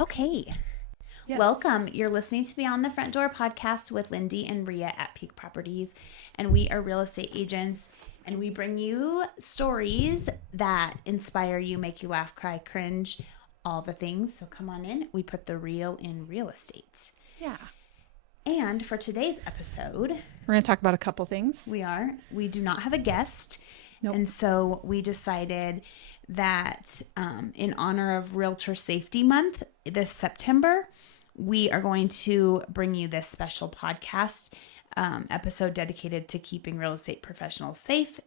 Okay. Yes. Welcome. You're listening to Beyond the Front Door podcast with Lindee and Rhea at Peak Properties. And we are real estate agents. And we bring you stories that inspire you, make you laugh, cry, cringe, all the things. So come on in. We put the real in real estate. Yeah. And for today's episode, We're going to talk about a couple things. we do not have a guest. Nope. And so we decided that in honor of Realtor Safety Month this September, we are going to bring you this special podcast episode dedicated to keeping real estate professionals safe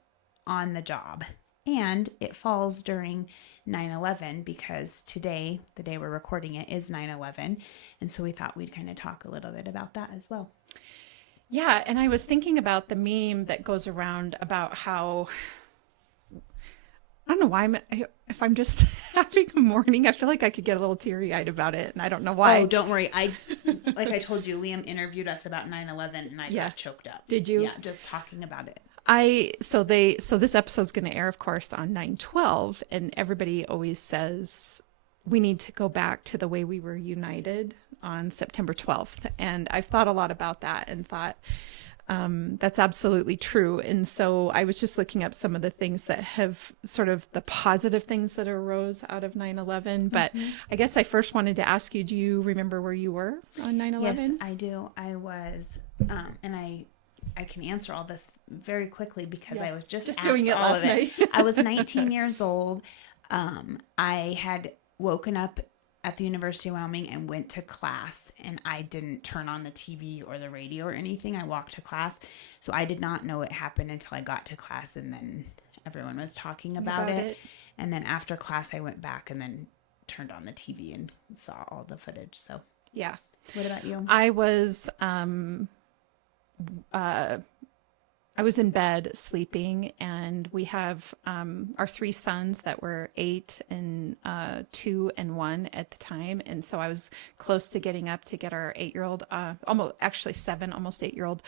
on the job. And it falls during 9/11 because today, the day we're recording it, is 9/11. And so we thought we'd kind of talk a little bit about that as well. Yeah. And I was thinking about the meme that goes around about how, I don't know why, if I'm just having a morning, I feel like I could get a little teary-eyed about it. And I don't know why. Oh, don't worry. Like I told you, Liam interviewed us about 9/11 and I got choked up. Did you? Yeah, just talking about it. So this episode's going to air, of course, on 9/12, and everybody always says we need to go back to the way we were united on September 12th. And I've thought a lot about that and thought that's absolutely true. And so I was just looking up some of the things that have sort of the positive things that arose out of 9/11. But I guess I first wanted to ask you, do you remember where you were on 9/11? Yes, I do. I was, and I can answer all this very quickly because I was just doing it last night. I was 19 years old. I had woken up at the University of Wyoming and went to class, and I didn't turn on the TV or the radio or anything. I walked to class. So I did not know it happened until I got to class, and then everyone was talking about it. And then after class, I went back and then turned on the TV and saw all the footage. So Yeah. what about you? I was in bed sleeping, and we have our three sons that were 8 and 2 and 1 at the time. And so I was close to getting up to get our 8-year-old, almost actually 7, almost 8-year-old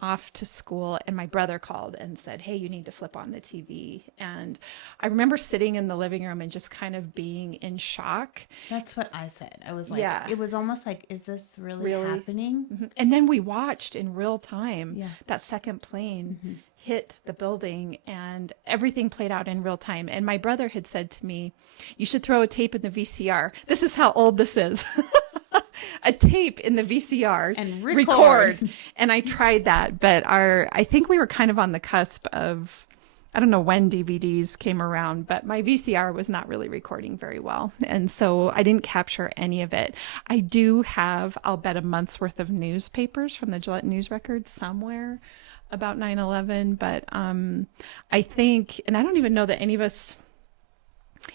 off to school. And my brother called and said, "Hey, you need to flip on the TV." And I remember sitting in the living room and just kind of being in shock. That's what I said. I was like, it was almost like, is this really happening? Mm-hmm. And then we watched in real time that second plane hit the building, and everything played out in real time. And my brother had said to me, "You should throw a tape in the VCR." This is how old this is. A tape in the VCR and record. And I tried that, but I think we were kind of on the cusp of, I don't know when DVDs came around, but my VCR was not really recording very well. And so I didn't capture any of it. I do have, I'll bet, a month's worth of newspapers from the Gillette News Record somewhere about 9/11. But I think, and I don't even know that any of us,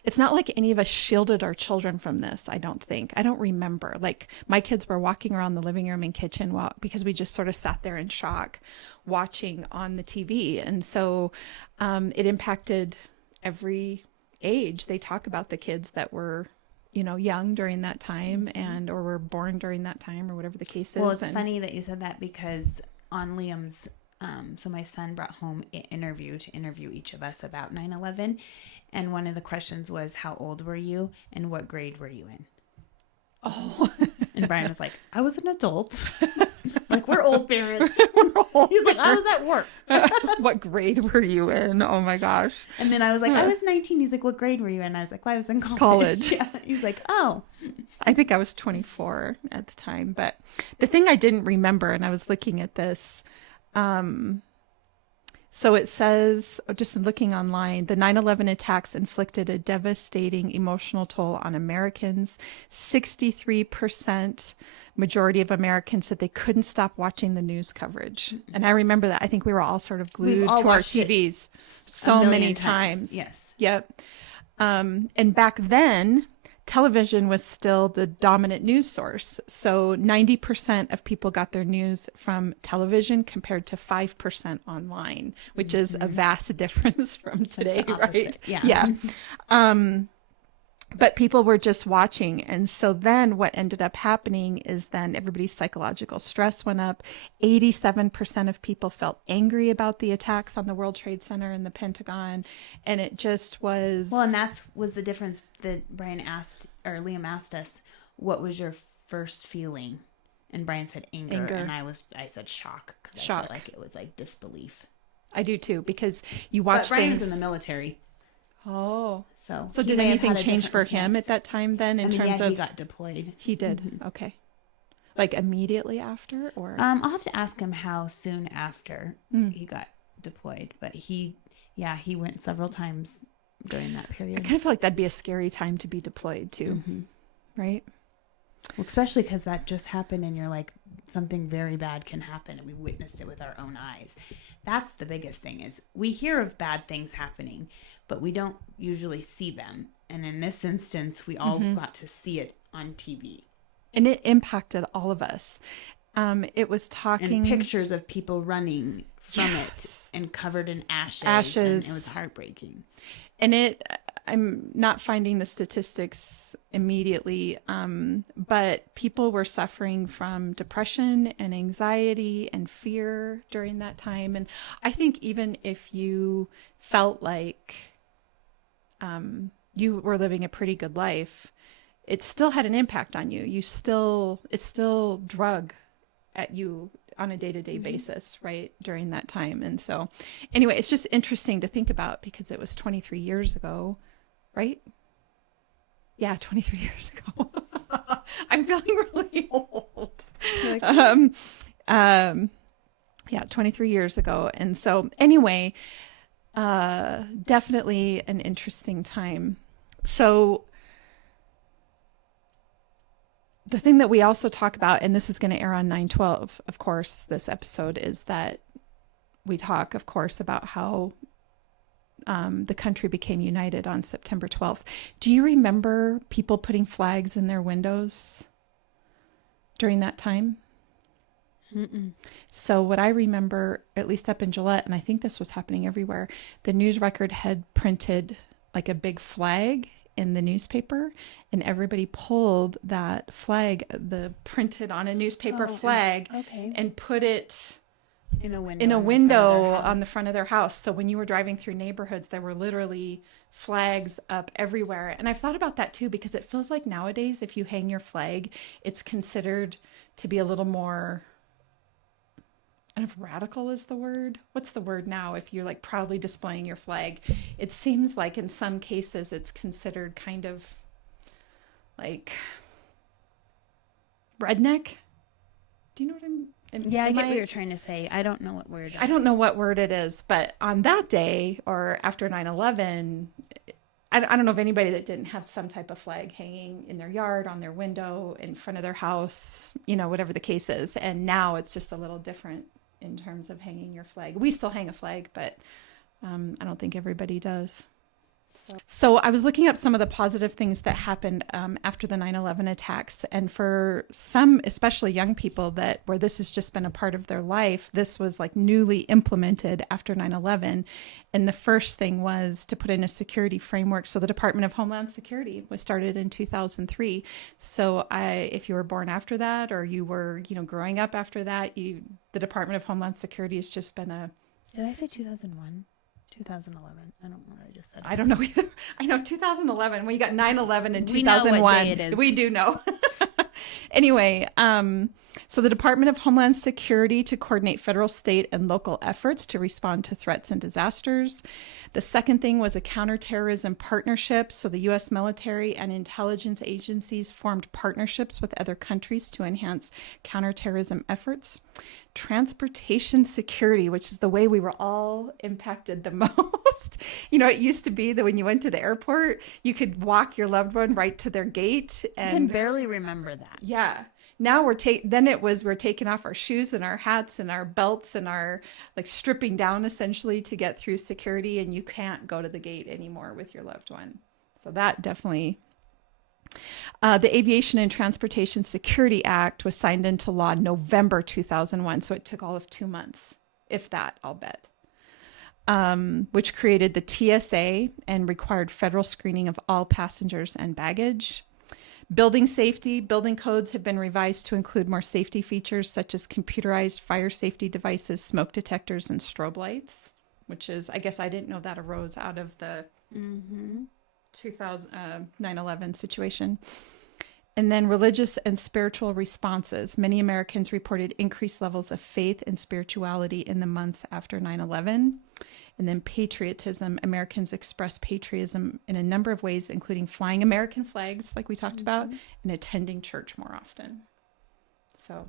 it's not like any of us shielded our children from this, I don't think. I don't remember. Like, my kids were walking around the living room and kitchen because we just sort of sat there in shock watching on the TV. And so it impacted every age. They talk about the kids that were, young during that time or were born during that time or whatever the case is. Well, it's funny that you said that because on Liam's, so my son brought home an interview to interview each of us about 9/11. And one of the questions was, how old were you and what grade were you in? Oh. And Brian was like, I was an adult. Like, we're old parents. We're old. He's like, I was at work. What grade were you in? Oh my gosh. And then I was like, I was 19. He's like, what grade were you in? I was like, well, I was in college. Yeah. He's like, oh. I think I was 24 at the time. But the thing I didn't remember, and I was looking at this, so it says, just looking online, the 9/11 attacks inflicted a devastating emotional toll on Americans. 63% majority of Americans said they couldn't stop watching the news coverage. And I remember that. I think we were all sort of glued to our TVs so many times. Yes. Yep. And back then, television was still the dominant news source. So 90% of people got their news from television compared to 5% online, which is a vast difference from today, right? Yeah. But people were just watching. And so then what ended up happening is then everybody's psychological stress went up. 87% of people felt angry about the attacks on the World Trade Center and the Pentagon. And it just was... Well, and was the difference that Brian asked, or Liam asked us, what was your first feeling? And Brian said anger. And I said shock, because I felt like it was like disbelief. I do too, because you watch Brian things. was in the military. Oh, so did anything change for him at that time then in terms of? He got deployed. He did. Mm-hmm. Okay. Like immediately after, or? I'll have to ask him how soon after he got deployed, but he went several times during that period. I kind of feel like that'd be a scary time to be deployed too, right? Well, especially because that just happened, and you're like, something very bad can happen, and we witnessed it with our own eyes. That's the biggest thing, is we hear of bad things happening, but we don't usually see them. And in this instance, we all got to see it on TV. And it impacted all of us. It was talking... And pictures of people running from it and covered in ashes. And it was heartbreaking. And I'm not finding the statistics immediately, but people were suffering from depression and anxiety and fear during that time. And I think even if you felt like you were living a pretty good life, it still had an impact on you. It still drug at you on a day-to-day basis, right, during that time. And so anyway, it's just interesting to think about, because it was 23 years ago, right? Yeah, 23 years ago. I'm feeling really old. Yeah, 23 years ago. And so anyway, definitely an interesting time. So the thing that we also talk about, and this is going to air on 9/12, of course, this episode, is that we talk, of course, about how the country became united on September 12th. Do you remember people putting flags in their windows during that time? Mm-mm. So what I remember, at least up in Gillette, and I think this was happening everywhere, the news record had printed like a big flag in the newspaper, and everybody pulled that flag, the printed on a newspaper flag, and put it in a window on the front of their house. So when you were driving through neighborhoods, there were literally flags up everywhere. And I've thought about that too, because it feels like nowadays, if you hang your flag, it's considered to be a little more, I don't know if radical is the word. What's the word now? If you're like proudly displaying your flag, it seems like in some cases it's considered kind of like redneck. Do you know what I'm? Yeah, I get what you're trying to say. I don't know what word. I don't know what word it is, but on that day or after 9/11, I don't know of anybody that didn't have some type of flag hanging in their yard, on their window, in front of their house, whatever the case is. And now it's just a little different in terms of hanging your flag. We still hang a flag, but I don't think everybody does. So I was looking up some of the positive things that happened after the 9/11 attacks. And for some, especially young people where this has just been a part of their life, this was like newly implemented after 9/11. And the first thing was to put in a security framework. So the Department of Homeland Security was started in 2003. So if you were born after that, or you were, growing up after that, the Department of Homeland Security has just been Did I say 2001? 2011. I don't know what I just said. I don't know either. I know 2011. When you got 9/11 and 2001. We know what day it is. We do know. Anyway, so the Department of Homeland Security to coordinate federal, state, and local efforts to respond to threats and disasters. The second thing was a counterterrorism partnership. So the U.S. military and intelligence agencies formed partnerships with other countries to enhance counterterrorism efforts. Transportation security, which is the way we were all impacted the most. It used to be that when you went to the airport, you could walk your loved one right to their gate. And I can barely remember that. Yeah. Now we're taking off our shoes and our hats and our belts and our stripping down essentially to get through security, and you can't go to the gate anymore with your loved one. So that definitely. The Aviation and Transportation Security Act was signed into law November 2001. So it took all of 2 months, if that, I'll bet. Which created the TSA and required federal screening of all passengers and baggage. Building safety, building codes have been revised to include more safety features such as computerized fire safety devices, smoke detectors, and strobe lights, which is, I guess I didn't know that arose out of the 9/11 situation. And then religious and spiritual responses. Many Americans reported increased levels of faith and spirituality in the months after 9/11. And then patriotism. Americans express patriotism in a number of ways, including flying American flags, like we talked about, and attending church more often. So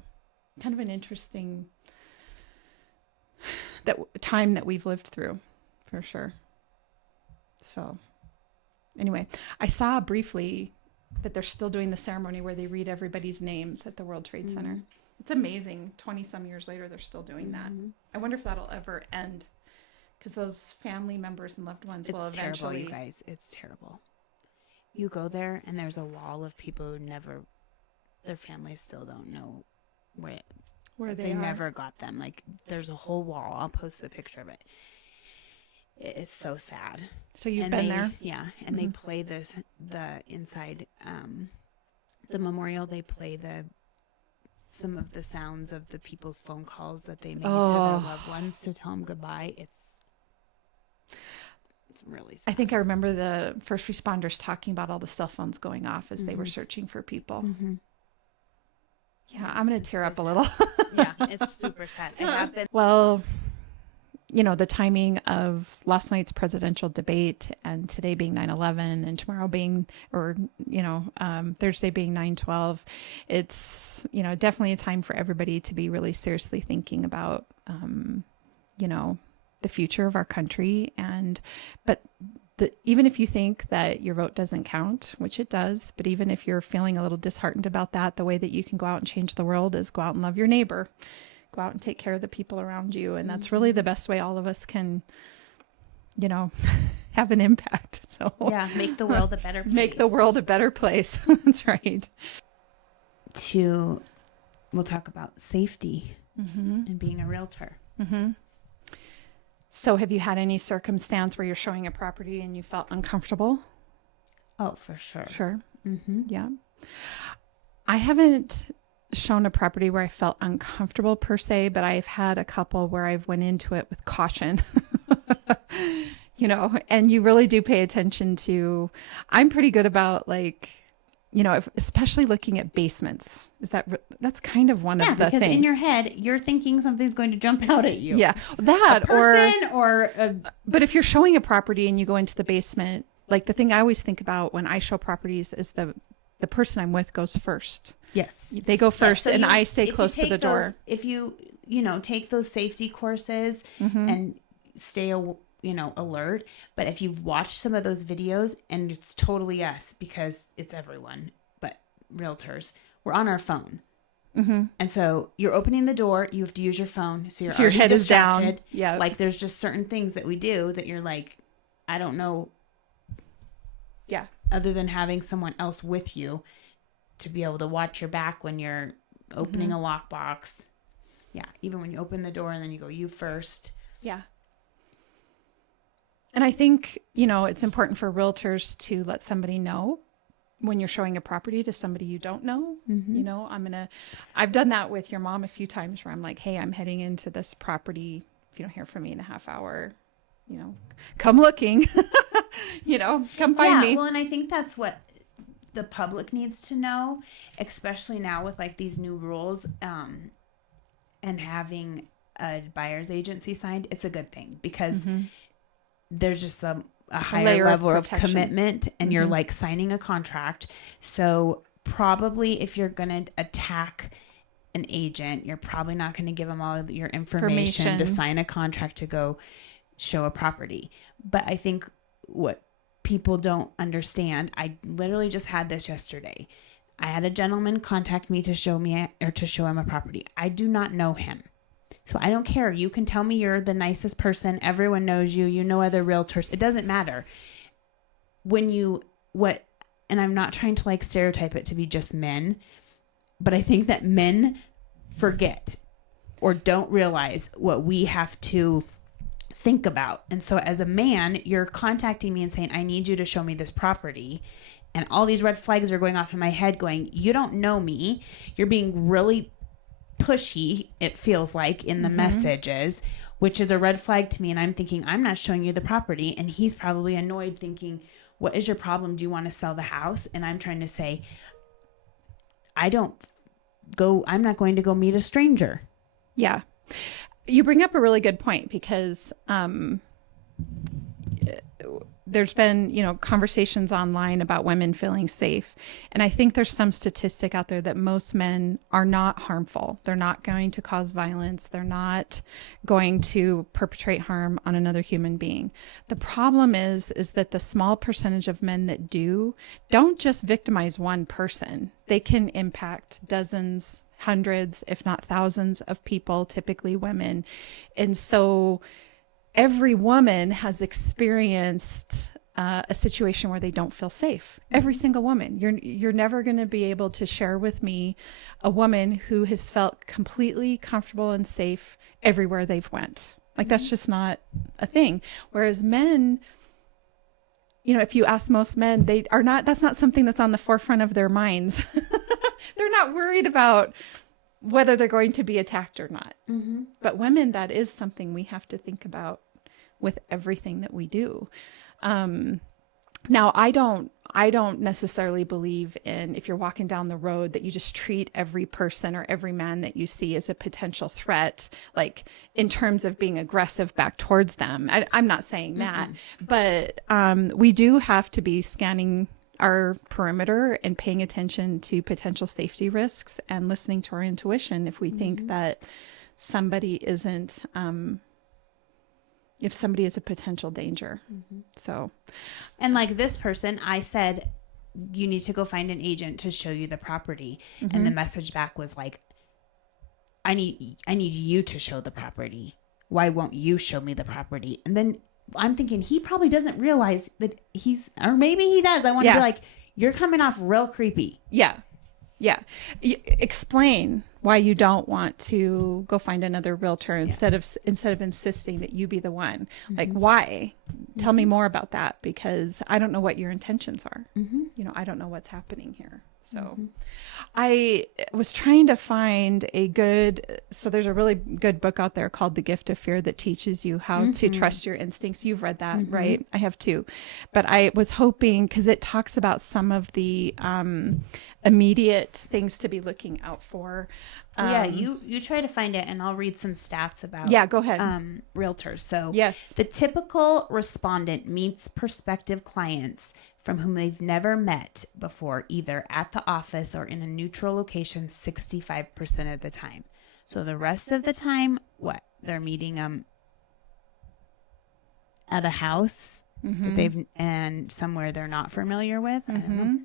kind of an interesting time that we've lived through, for sure. So anyway, I saw briefly that they're still doing the ceremony where they read everybody's names at the World Trade Center. It's amazing. 20 some years later, they're still doing that. I wonder if that'll ever end, because those family members and loved ones will eventually. It's terrible, you guys. It's terrible. You go there and there's a wall of people who their families still don't know where they never got them. Like, there's a whole wall. I'll post the picture of it. It is so sad. So you've been there? Yeah. And they play the inside, the memorial, they play some of the sounds of the people's phone calls that they made to their loved ones to tell them goodbye. It's really sad. I think I remember the first responders talking about all the cell phones going off as they were searching for people. Yeah, I'm going to tear up a little. Yeah, it's super sad. It happened. Well, the timing of last night's presidential debate and today being 9/11 and tomorrow being, Thursday being 9/12, it's, definitely a time for everybody to be really seriously thinking about, the future of our country. But even if you think that your vote doesn't count, which it does, but even if you're feeling a little disheartened about that, the way that you can go out and change the world is go out and love your neighbor. Go out and take care of the people around you. And that's really the best way all of us can, have an impact. So yeah, make the world a better place. Make the world a better place. That's right. We'll talk about safety and being a realtor. So have you had any circumstance where you're showing a property and you felt uncomfortable? Oh, for sure. Sure. Yeah. I haven't shown a property where I felt uncomfortable per se, but I've had a couple where I've went into it with caution, and you really do pay attention to, I'm pretty good about especially looking at basements. That's kind of one of the things. Because in your head, you're thinking something's going to jump out at you. Yeah. That a person but if you're showing a property and you go into the basement, like the thing I always think about when I show properties is the person I'm with goes first. Yes. They go first, and I stay close to the door. If you, take those safety courses and stay, alert. But if you've watched some of those videos, and it's totally us because it's everyone, but realtors, we're on our phone. And so you're opening the door, you have to use your phone. So your head is down. Yeah. Like there's just certain things that we do that you're like, I don't know. Yeah. Other than having someone else with you to be able to watch your back when you're opening a lockbox. Yeah. Even when you open the door and then you go, you first. Yeah. And I think, it's important for realtors to let somebody know when you're showing a property to somebody you don't know. I've done that with your mom a few times where I'm like, hey, I'm heading into this property. If you don't hear from me in a half hour, come looking, come find me. Well, and I think that's what the public needs to know, especially now with like these new rules, and having a buyer's agency signed. It's a good thing because there's just a higher level of commitment, and you're like signing a contract. So probably if you're going to attack an agent, you're probably not going to give them all your information to sign a contract to go show a property. But I think what people don't understand, I literally just had this yesterday. I had a gentleman contact me to show him a property. I do not know him. So I don't care. You can tell me you're the nicest person. Everyone knows you. You know other realtors. It doesn't matter. And I'm not trying to like stereotype it to be just men, but I think that men forget or don't realize what we have to think about. And so as a man, you're contacting me and saying, I need you to show me this property. And all these red flags are going off in my head going, you don't know me. You're being really pushy, it feels like, in the messages, which is a red flag to me. And I'm thinking, I'm not showing you the property. And he's probably annoyed thinking, what is your problem? Do you want to sell the house? And I'm trying to say, I'm not going to go meet a stranger. Yeah. You bring up a really good point because there's been, conversations online about women feeling safe. And I think there's some statistic out there that most men are not harmful. They're not going to cause violence. They're not going to perpetrate harm on another human being. The problem is that the small percentage of men that don't just victimize one person. They can impact dozens, hundreds, if not thousands of people, typically women. And so every woman has experienced a situation where they don't feel safe. Every single woman. You're never going to be able to share with me a woman who has felt completely comfortable and safe everywhere they've went. Like that's just not a thing. Whereas men, if you ask most men, that's not something that's on the forefront of their minds. They're not worried about whether they're going to be attacked or not. Mm-hmm. But women, that is something we have to think about with everything that we do. Now, I don't necessarily believe in, if you're walking down the road, that you just treat every person or every man that you see as a potential threat, like in terms of being aggressive back towards them. I'm not saying that, but we do have to be scanning our perimeter and paying attention to potential safety risks and listening to our intuition if we think that somebody isn't, if somebody is a potential danger. So, and like this person, I said, you need to go find an agent to show you the property. And the message back was like, I need you to show the property. Why won't you show me the property? And then I'm thinking he probably doesn't realize that or maybe he does. I want to be like, you're coming off real creepy. Yeah. Explain why you don't want to go find another realtor instead of insisting that you be the one. Like, why? Tell me more about that, because I don't know what your intentions are. I don't know what's happening here. So I was trying to find so there's a really good book out there called The Gift of Fear that teaches you how to trust your instincts. You've read that, right? I have too. But I was hoping, because it talks about some of the immediate things to be looking out for. You try to find it, and I'll read some stats about go ahead. Realtors. So yes, the typical respondent meets prospective clients from whom they've never met before, either at the office or in a neutral location 65% of the time. So the rest of the time, they're meeting them at a house that and somewhere they're not familiar with. I don't know.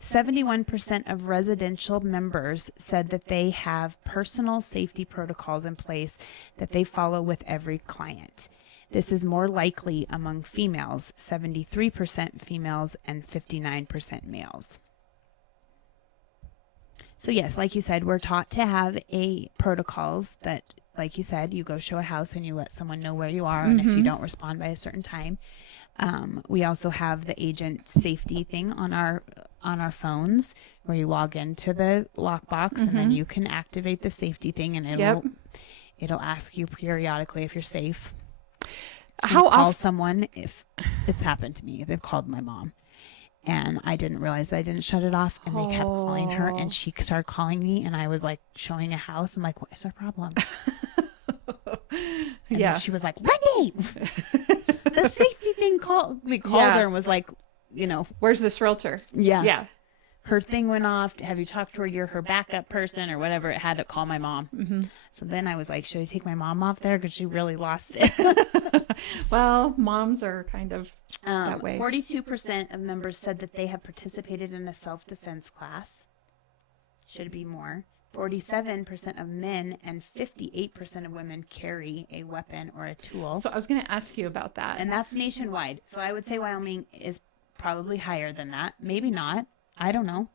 71% of residential members said that they have personal safety protocols in place that they follow with every client. This is more likely among females, 73% females and 59% males. So yes, like you said, we're taught to have protocols that, like you said, you go show a house and you let someone know where you are, and if you don't respond by a certain time. We also have the agent safety thing on our phones, where you log into the lockbox and then you can activate the safety thing, and it'll ask you periodically if you're safe. How often? Call someone if it's happened to me. They've called my mom, and I didn't realize that I didn't shut it off, and they kept calling her, and she started calling me, and I was like showing a house. I'm like, what is our problem? And then she was like, Lindee, the safety thing called her and was like, where's this realtor? Yeah. Her thing went off. Have you talked to her? You're her backup person or whatever. It had to call my mom. So then I was like, should I take my mom off there? Because she really lost it. Well, moms are kind of that way. 42% of members said that they have participated in a self-defense class. Should be more. 47% of men and 58% of women carry a weapon or a tool. So I was going to ask you about that. And that's nationwide. So I would say Wyoming is probably higher than that. Maybe not. I don't know.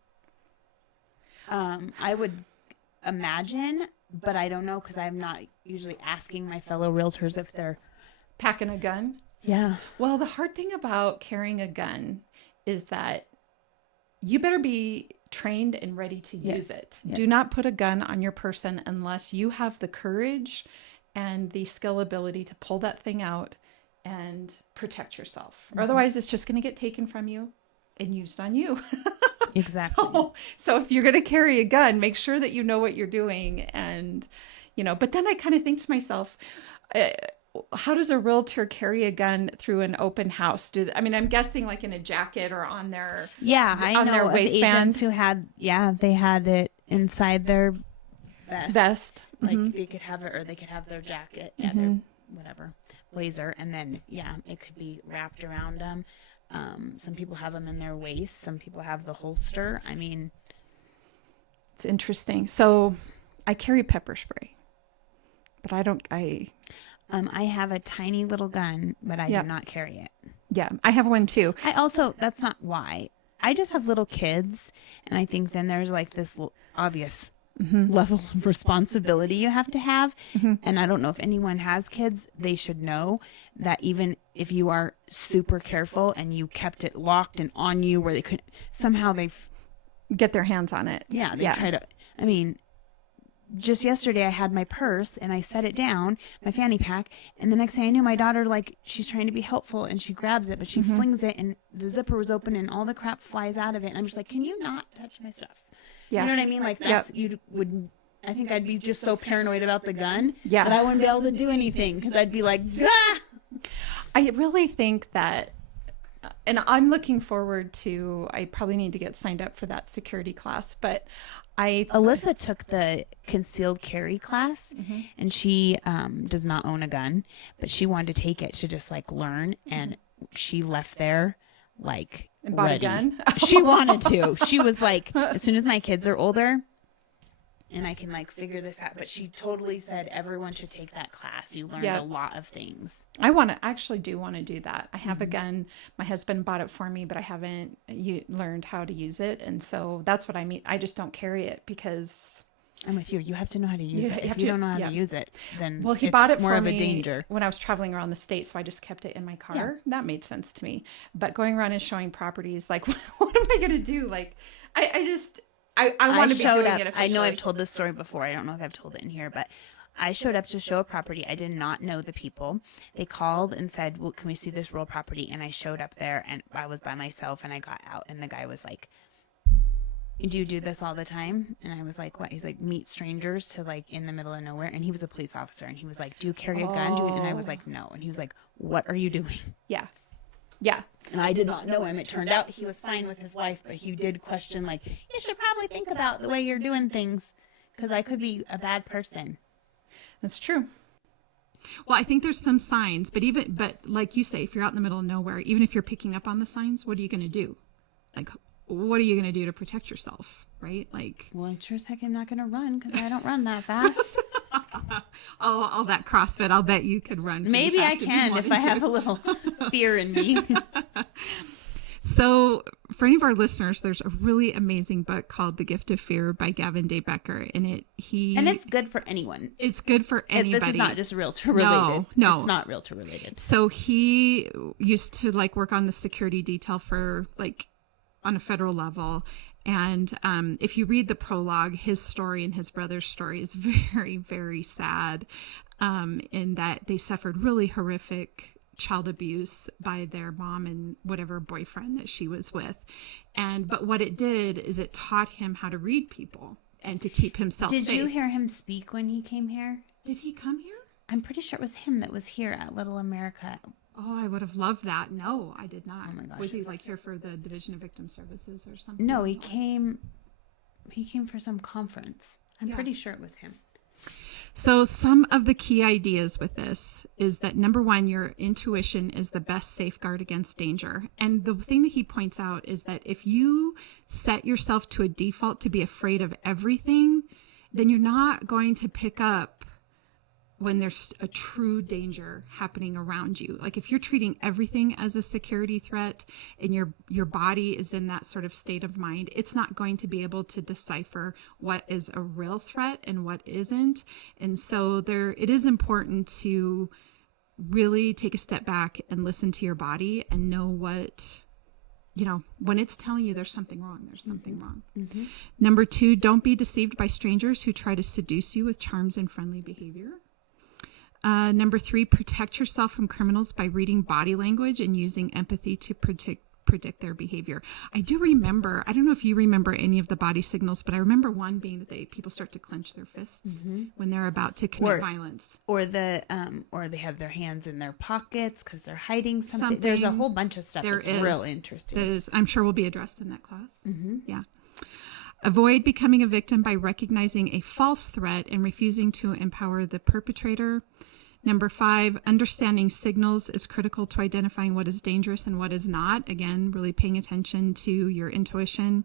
I would imagine, but I don't know, because I'm not usually asking my fellow realtors if they're packing a gun. Yeah. Well, the hard thing about carrying a gun is that you better be trained and ready to use it. Yes. Do not put a gun on your person unless you have the courage and the skill ability to pull that thing out and protect yourself. Otherwise, it's just going to get taken from you and used on you. Exactly. So if you're going to carry a gun, make sure that you know what you're doing. And, but then I kind of think to myself, how does a realtor carry a gun through an open house? I'm guessing like in a jacket or on their I on know their of waistband. agents who had they had it inside their vest. Like they could have it, or they could have their jacket, their whatever blazer, and then it could be wrapped around them. Some people have them in their waist. Some people have the holster. It's interesting. So I carry pepper spray, but I have a tiny little gun, but I do not carry it. Yeah, I have one too. That's not why. I just have little kids, and I think then there's like this obvious level of responsibility you have to have. And I don't know if anyone has kids, they should know that even if you are super careful and you kept it locked and on you where they could somehow get their hands on it. Try to, just yesterday I had my purse and I set it down, my fanny pack, and the next thing I knew, my daughter, she's trying to be helpful and she grabs it, but she flings it and the zipper was open and all the crap flies out of it. And I'm just like, can you not touch my stuff? Yeah. You know what I mean? Like I think I'd be just so paranoid about the gun that I wouldn't be able to do anything because I'd be like, ah! I really think that, and I'm looking forward to, I probably need to get signed up for that security class, but Alyssa took the concealed carry class and she does not own a gun, but she wanted to take it to just learn, and she left there and bought ready. A gun. She wanted to. She was like, as soon as my kids are older and I can figure this out, but she totally said everyone should take that class. You learned a lot of things. I actually do want to do that. I have a gun. My husband bought it for me, but I haven't learned how to use it. And so that's what I mean. I just don't carry it because I'm with you. You have to know how to use it. If you don't know how to use it, then he bought it more for of me a danger. When I was traveling around the state, so I just kept it in my car. That made sense to me. But going around and showing properties, what am I going to do? I want to be doing it officially. I know I've told this story before. I don't know if I've told it in here, but I showed up to show a property. I did not know the people. They called and said, well, can we see this real property? And I showed up there and I was by myself and I got out and the guy was like, do you do this all the time? And I was like, what? He's like, meet strangers to in the middle of nowhere. And he was a police officer and he was like, do you carry a gun? And I was like, no. And he was like, what are you doing? Yeah. And I did not know him. It turned out he was fine with his wife, but he did question you should probably think about the way you're doing things because I could be a bad person. That's true. Well, I think there's some signs, but like you say, if you're out in the middle of nowhere, even if you're picking up on the signs, what are you going to do? What are you going to do to protect yourself? Right? Well, sure as heck I'm not going to run because I don't run that fast. All that CrossFit, I'll bet you could run. Maybe I can if I have a little fear in me. So for any of our listeners, there's a really amazing book called The Gift of Fear by Gavin De Becker. And it's good for anyone. It's good for anybody. This is not just realtor related. No. It's not realtor related. So he used to work on the security detail for on a federal level. And if you read the prologue, his story and his brother's story is very, very sad in that they suffered really horrific child abuse by their mom and whatever boyfriend that she was with. But what it did is it taught him how to read people and to keep himself safe. Did you hear him speak when he came here? Did he come here? I'm pretty sure it was him that was here at Little America. Oh, I would have loved that. No, I did not. Oh my gosh. Was he here for the Division of Victim Services or something? No, he came for some conference. I'm pretty sure it was him. So some of the key ideas with this is that number one, your intuition is the best safeguard against danger. And the thing that he points out is that if you set yourself to a default to be afraid of everything, then you're not going to pick up when there's a true danger happening around you. If you're treating everything as a security threat and your body is in that sort of state of mind, it's not going to be able to decipher what is a real threat and what isn't. And so it is important to really take a step back and listen to your body and know what, when it's telling you there's something wrong, there's something wrong. Mm-hmm. Number two, don't be deceived by strangers who try to seduce you with charms and friendly behavior. Number three, protect yourself from criminals by reading body language and using empathy to predict their behavior. I do remember, I don't know if you remember any of the body signals, but I remember one being that people start to clench their fists when they're about to commit violence. Or they have their hands in their pockets because they're hiding something. There's a whole bunch of stuff that's real interesting. That is, I'm sure will be addressed in that class. Yeah. Avoid becoming a victim by recognizing a false threat and refusing to empower the perpetrator. Number 5, understanding signals is critical to identifying what is dangerous and what is not. Again, really paying attention to your intuition.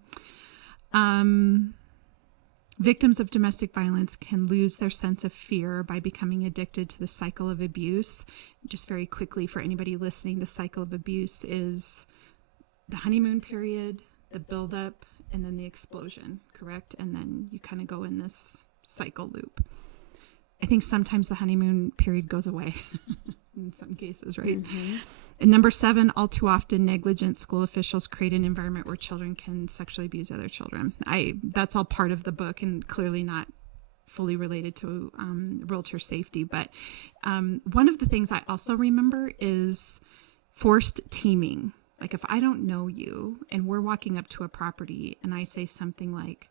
Victims of domestic violence can lose their sense of fear by becoming addicted to the cycle of abuse. Just very quickly for anybody listening, the cycle of abuse is the honeymoon period, the buildup, and then the explosion, correct? And then you kind of go in this cycle loop. I think sometimes the honeymoon period goes away in some cases, right? And number 7, all too often negligent school officials create an environment where children can sexually abuse other children. That's all part of the book and clearly not fully related to realtor safety. But one of the things I also remember is forced teaming. Like if I don't know you and we're walking up to a property and I say something like,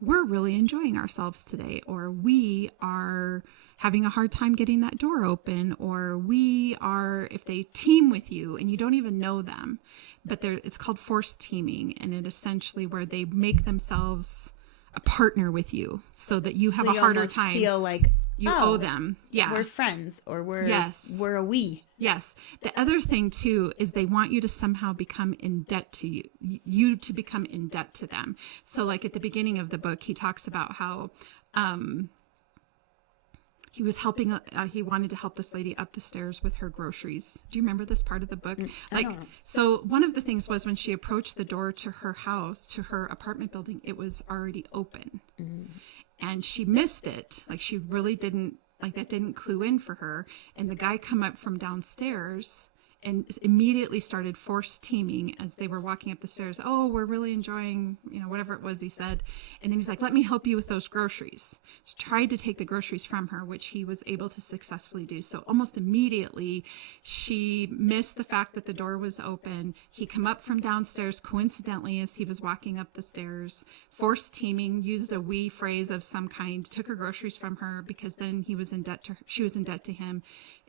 we're really enjoying ourselves today, or we are having a hard time getting that door open, or we are, if they team with you and you don't even know them, but it's called forced teaming, and it essentially where they make themselves a partner with you so that you have a harder time. Feel like you owe them. Yeah. We're friends, or we're a we. Yes. The other thing too is they want you to somehow become in debt to you to become in debt to them. So like at the beginning of the book, he talks about how he was helping, he wanted to help this lady up the stairs with her groceries. Do you remember this part of the book? So one of the things was when she approached the door to her house, to her apartment building, it was already open. And she missed it. Like she really didn't, like that didn't clue in for her. And the guy come up from downstairs and immediately started forced teaming as they were walking up the stairs. Oh, we're really enjoying, whatever it was he said. And then he's like, let me help you with those groceries. So tried to take the groceries from her, which he was able to successfully do. So almost immediately she missed the fact that the door was open. He come up from downstairs coincidentally as he was walking up the stairs, forced teaming, used a we phrase of some kind, took her groceries from her because then she was in debt to him.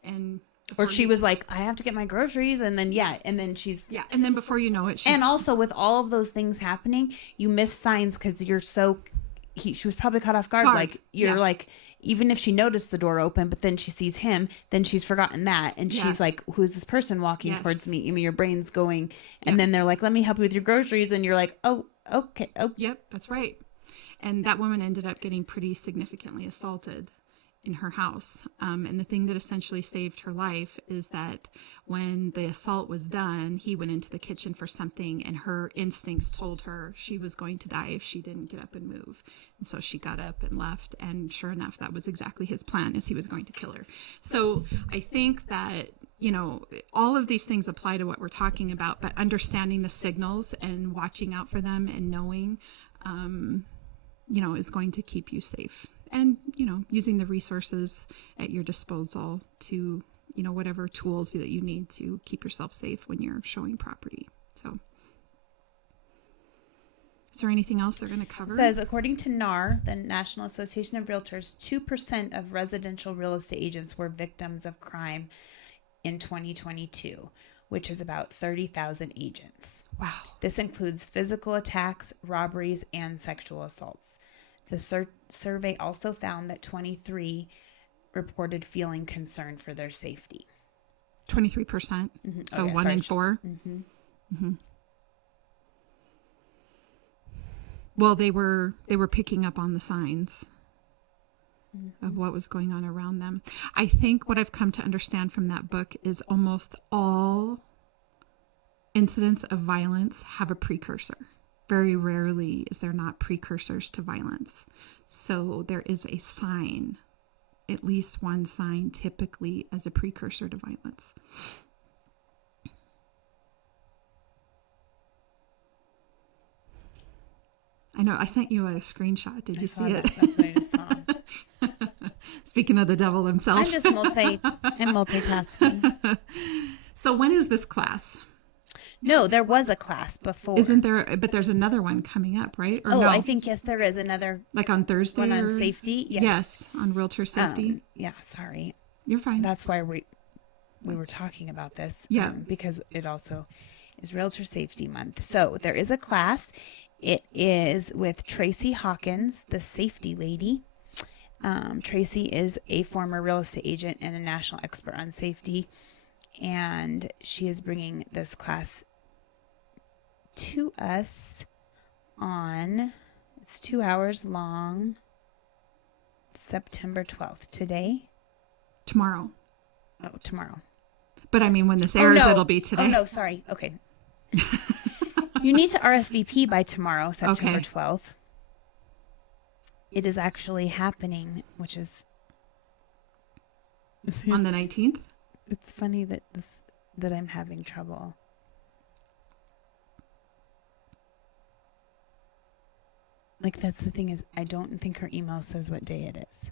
And or she was like, I have to get my groceries. And then, and then before you know it, and also with all of those things happening, you miss signs because you're she was probably caught off guard. Like you're like, even if she noticed the door open, but then she sees him, then she's forgotten that. And she's like, who's this person walking towards me? Your brain's going. And then they're like, let me help you with your groceries. And you're like, oh, okay. Oh, yep, that's right. And that woman ended up getting pretty significantly assaulted in her house. And the thing that essentially saved her life is that when the assault was done, he went into the kitchen for something and her instincts told her she was going to die if she didn't get up and move. And so she got up and left. And sure enough, that was exactly his plan, is he was going to kill her. So I think that, all of these things apply to what we're talking about, but understanding the signals and watching out for them and knowing, is going to keep you safe. And, using the resources at your disposal to, whatever tools that you need to keep yourself safe when you're showing property. So is there anything else they're going to cover? It says, according to NAR, the National Association of Realtors, 2% of residential real estate agents were victims of crime in 2022, which is about 30,000 agents. Wow. This includes physical attacks, robberies, and sexual assaults. The survey also found that 23 reported feeling concerned for their safety. 23%? Mm-hmm. So 1 in 4? Mm-hmm. Mm-hmm. Well, they were picking up on the signs of what was going on around them. I think what I've come to understand from that book is almost all incidents of violence have a precursor. Very rarely is there not precursors to violence. So there is a sign, at least one sign, typically as a precursor to violence. I know, I sent you a screenshot. Did you see it? That's what I just saw. Speaking of the devil himself. I'm multitasking. So when is this class? No, there was a class before. Isn't there? But there's another one coming up, right? Or Oh, no? I think, yes, there is another Like on Thursday? one on or... safety. Yes. Yes, on Realtor Safety. Yeah, sorry. You're fine. That's why we were talking about this. Yeah. Because it also is Realtor Safety Month. So there is a class. It is with Tracy Hawkins, the safety lady. Tracy is a former real estate agent and a national expert on safety. And she is bringing this class to us it's 2 hours long, September 12th. Today? Tomorrow. Oh, tomorrow. But I mean, when this airs, it'll be today. Oh, no, sorry. Okay. You need to RSVP by tomorrow, September 12th. It is actually happening, which is... On the 19th? It's funny that I'm having trouble. Like, that's the thing, is I don't think her email says what day it is.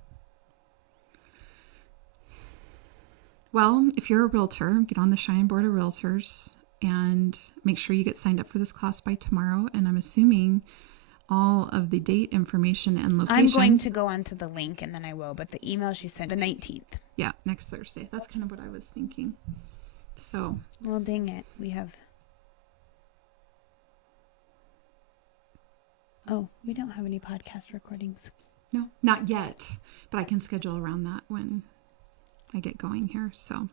Well, if you're a realtor, get on the Cheyenne Board of Realtors and make sure you get signed up for this class by tomorrow. And I'm assuming all of the date information and location. I'm going to go onto the link and then I will, but the email she sent, the 19th. Yeah, next Thursday. That's kind of what I was thinking. So. Well, dang it. We don't have any podcast recordings. No, not yet. But I can schedule around that when I get going here. So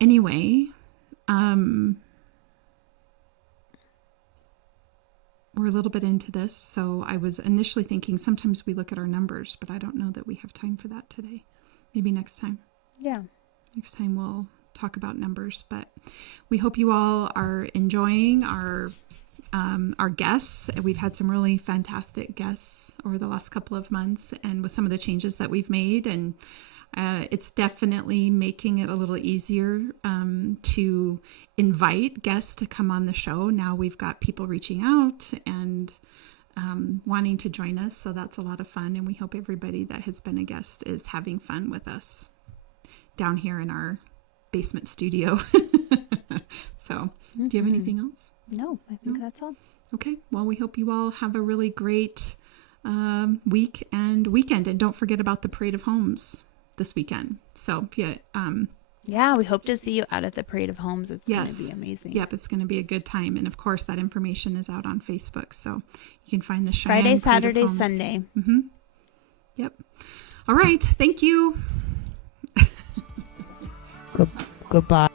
anyway, we're a little bit into this. So I was initially thinking sometimes we look at our numbers, but I don't know that we have time for that today. Maybe next time. Yeah. Next time we'll talk about numbers, but we hope you all are enjoying our guests. We've had some really fantastic guests over the last couple of months, and with some of the changes that we've made, and it's definitely making it a little easier to invite guests to come on the show. Now we've got people reaching out and wanting to join us, so that's a lot of fun, and we hope everybody that has been a guest is having fun with us down here in our basement studio. So, do you have anything else? No, I think that's all. Okay. Well, we hope you all have a really great week and weekend. And don't forget about the Parade of Homes this weekend. So, yeah, we hope to see you out at the Parade of Homes. It's going to be amazing. Yep, it's going to be a good time. And of course, that information is out on Facebook. So you can find the Cheyenne Friday, Parade Saturday, of Homes. Sunday. Mm-hmm. Yep. All right. Thank you. Goodbye.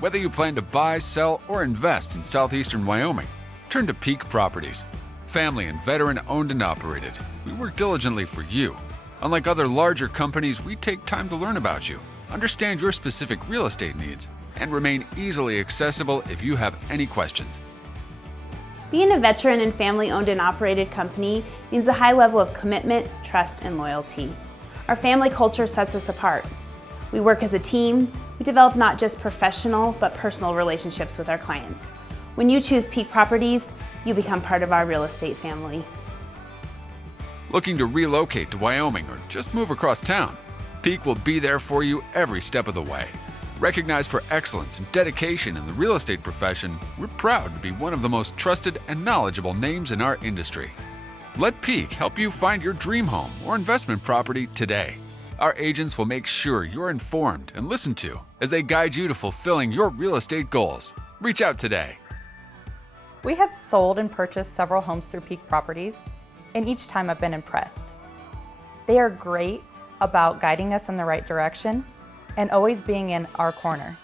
Whether you plan to buy, sell, or invest in southeastern Wyoming, turn to Peak Properties. Family and veteran owned and operated, we work diligently for you. Unlike other larger companies, we take time to learn about you, understand your specific real estate needs, and remain easily accessible if you have any questions. Being a veteran and family-owned and operated company means a high level of commitment, trust, and loyalty. Our family culture sets us apart. We work as a team. We develop not just professional, but personal relationships with our clients. When you choose Peak Properties, you become part of our real estate family. Looking to relocate to Wyoming or just move across town? Peak will be there for you every step of the way. Recognized for excellence and dedication in the real estate profession, we're proud to be one of the most trusted and knowledgeable names in our industry. Let Peak help you find your dream home or investment property today. Our agents will make sure you're informed and listened to as they guide you to fulfilling your real estate goals. Reach out today. We have sold and purchased several homes through Peak Properties, and each time I've been impressed. They are great about guiding us in the right direction and always being in our corner.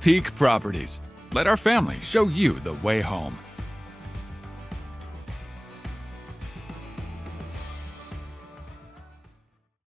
Peak Properties. Let our family show you the way home.